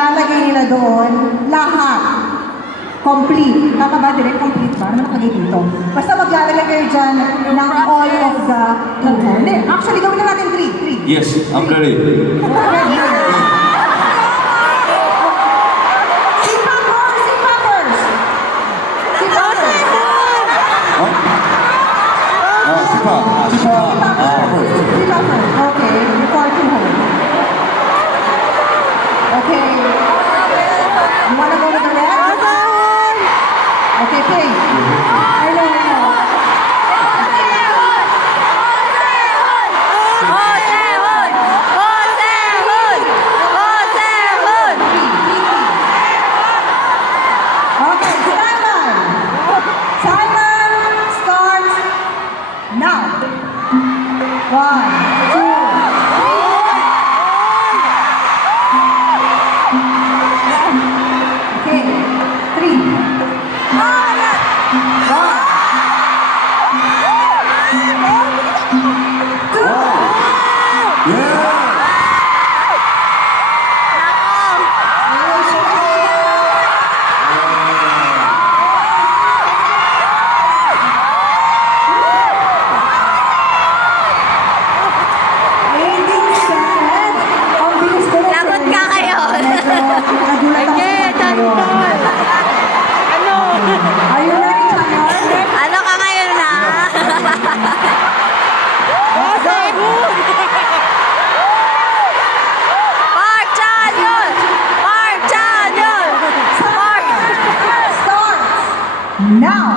ilalagay nila doon lahat. Complete. Tama ba? Direct complete ba? Ano nakalagay dito? Basta maglalagay kayo dyan ng all of the tuhod. Hindi, actually, gawin na natin 3. Yes, I'm ready. Okay, before to hold. Okay. You wanna go with the red? Okay, pink. I know. Okay, timer starts now. 1, 2. Okay, 3. 1, 2. Lagot ka kayo. Are you ready, Chanyon? Ano ka ngayon na? Parchan yun! Parchan yun! Starts now.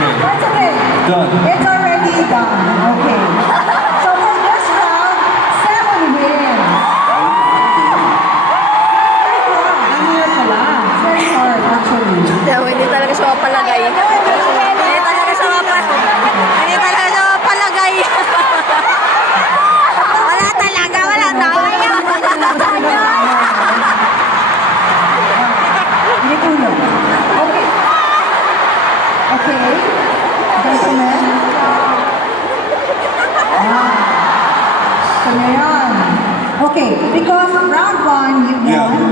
That's okay. Done. It's already done. Okay. So for this round, 7 wins. Ano yun pala? It's very hard actually. Hindi talaga siya mapalagay. Hindi talaga siya mapalagay. Wala talaga, wala tayo. Hindi tulog. Okay. Okay. Gentlemen. So ngayon. Okay, because round 1, you won. Yeah.